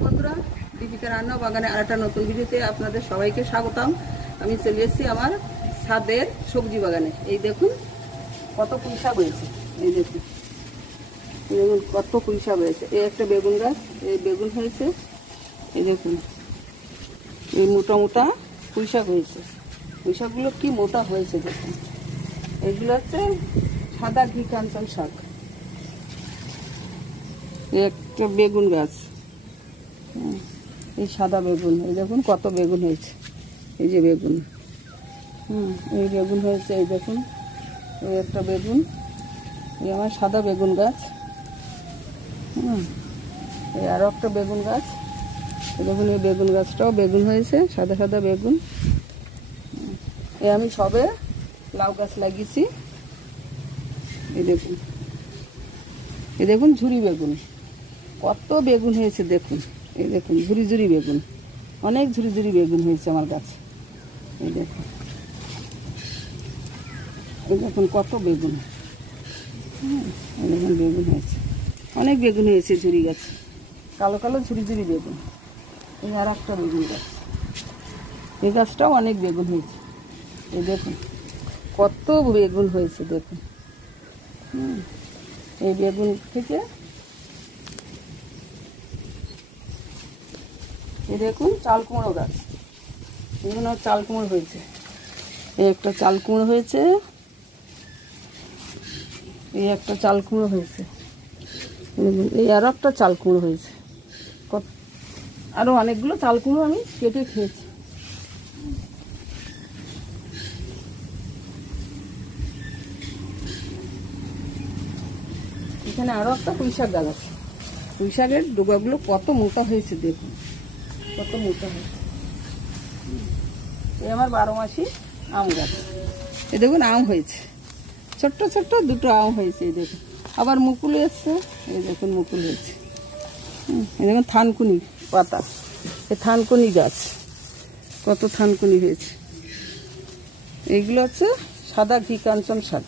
নমস্কার বন্ধুরা, দীপিকা রান্না বাগানে আরেকটা নতুন ভিডিওতে আপনাদের সবাইকে স্বাগতম। আমি চলে এসেছি আমার ছাদের সবজি বাগানে। এই দেখুন কত পুঁই শাক হয়েছে, এই দেখুন কত পুঁই শাক হয়েছে। এই একটা বেগুন গাছ, এই বেগুন হয়েছে, এই দেখুন এই মোটা মোটা পুঁই শাক হয়েছে। পুঁই শাকগুলো কি মোটা হয়েছে দেখুন। এইগুলো হচ্ছে সাদা ঘি কাঞ্চন শাক। এই একটা বেগুন গাছ, এই সাদা বেগুন, এই দেখুন কত বেগুন হয়েছে। এই যে বেগুন, এই বেগুন হয়েছে, এই দেখুন এই একটা বেগুন। এই আমার সাদা বেগুন গাছ। এই আরও একটা বেগুন গাছ, এই দেখুন এই বেগুন গাছটাও বেগুন হয়েছে, সাদা সাদা বেগুন। এই আমি সবে লাউ গাছ লাগিয়েছি। এই দেখুন, এই দেখুন ঝুরি বেগুন, কত বেগুন হয়েছে দেখুন। এই দেখুন ঝুরি ঝুরি বেগুন, অনেক ঝুরি ঝুরি বেগুন হয়েছে আমার গাছে। এই দেখুন, এই দেখুন কত বেগুন। এই দেখুন বেগুন হয়েছে, অনেক বেগুন হয়েছে ঝুরি গাছ, কালো কালো ঝুরি ঝুরি বেগুন। এই আর একটা বেগুন গাছ, এই গাছটাও অনেক বেগুন হয়েছে। এই দেখুন কত বেগুন হয়েছে দেখুন। এই বেগুন থেকে এই দেখুন চাল কুমড়ো গাছ, দেখুন আর চাল কুমড়ো হয়েছে। এই একটা চাল কুমড়ো হয়েছে, এই একটা চাল কুমড়ো হয়েছে, এই আরও একটা চাল কুমড়ো হয়েছে। আরও অনেকগুলো চাল কুমড়ো আমি কেটে খেয়েছি। এখানে আরও একটা পুঁই শাক গাছ আছে। পুঁই শাকের ডোগাগুলো কত মোটা হয়েছে দেখুন, কত মোটা হয়েছে। এই আমার 12 মাসি আম গাছ। এই দেখুন আম হয়েছে, ছোট্ট ছোট্ট দুটো আম হয়েছে। এই দেখুন আবার মুকুল এসছে, এই দেখুন মুকুল হয়েছে। এই দেখুন থানকুনি পাতা, এই থানকুনি গাছ, কত থানকুনি হয়েছে। এইগুলো হচ্ছে সাদা ঘি কাঞ্চন শাক।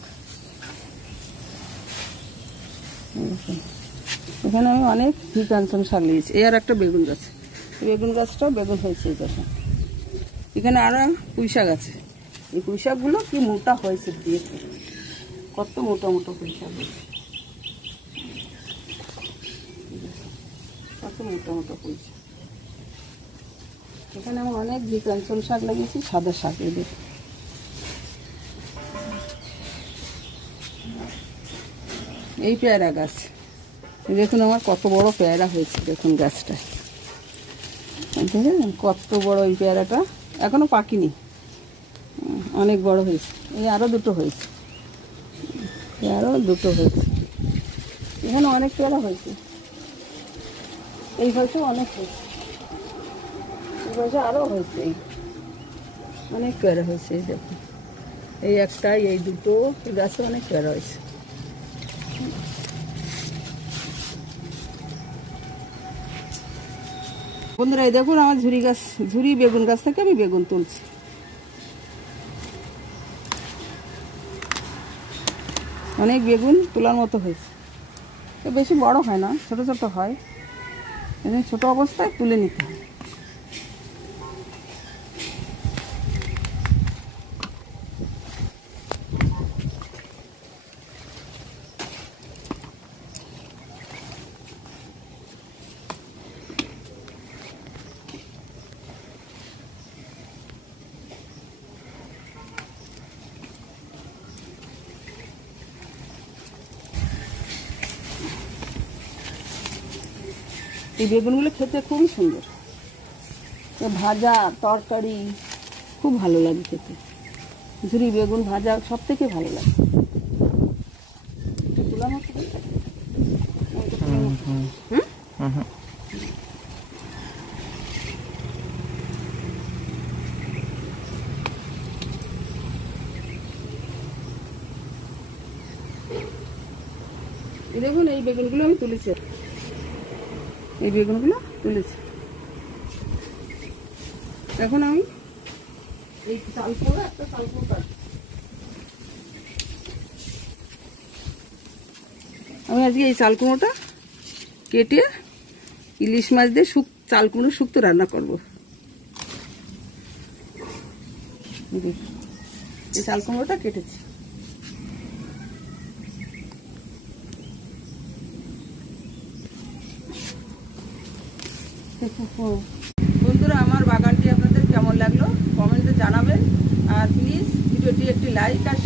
এখানে আমি অনেক ঘি কাঞ্চন শাক নিয়েছি। এই আর একটা বেগুন গাছ, বেগুন গাছটাও বেগুন হয়েছে। এই দেখুন এখানে আরো পুঁই শাক আছে। এই পুঁই শাকগুলো কি মোটা হয়েছে দেখুন, কত মোটা মোটা পুঁই শাক হয়েছে, কত মোটা মোটা পুঁই শাক। এখানে আমি অনেক ঘি কাঞ্চন শাক লাগিয়েছি, সাদা শাক। এই দেখুন এই পেয়ারা গাছ, দেখুন আমার কত বড় পেয়ারা হয়েছে দেখুন গাছটায়। দেখেন কত বড় এই পেয়ারাটা, এখনো পাকিনি, অনেক বড় হয়েছে। এই আরও দুটো হয়েছে, আরও দুটো হয়েছে। এখানে অনেক পেয়ারা হয়েছে, এই গাছে অনেক হয়েছে, এই গাছে আরও হয়েছে, এই অনেক পেয়ারা হয়েছে। এই দেখুন এই একটা, এই দুটো, এই গাছে অনেক পেয়ারা হয়েছে। বন্ধুরা এই দেখুন আমার ঝুরি গাছ, ঝুরি বেগুন গাছ থেকে আমি বেগুন তুলছি। অনেক বেগুন তোলার মতো হয়েছে, বেশি বড় হয় না, ছোট ছোট হয়। ছোট অবস্থায় তুলে নিতে হয়। এই বেগুনগুলো খেতে খুবই সুন্দর, ভাজা তরকারি খুব ভালো লাগে খেতে। ঝুরি বেগুন ভাজা সব থেকে ভালো লাগে। দেখুন এই বেগুনগুলো আমি তুলেছি, এই বেগুনগুলো তুলেছি। এখন আমি এই চাল কুমড়ো, একটা চাল কুমড়ো কাটছি। আমি আজকে এই চাল কুমড়োটা কেটে ইলিশ মাছ দিয়ে চাল কুমড়ো শুক্তো রান্না করবো। এই চাল কুমড়োটা কেটেছি। বন্ধুরা, আমার বাগানটি আপনাদের কেমন লাগলো কমেন্টে জানাবেন, আর প্লিজ ভিডিওটি একটি লাইক আর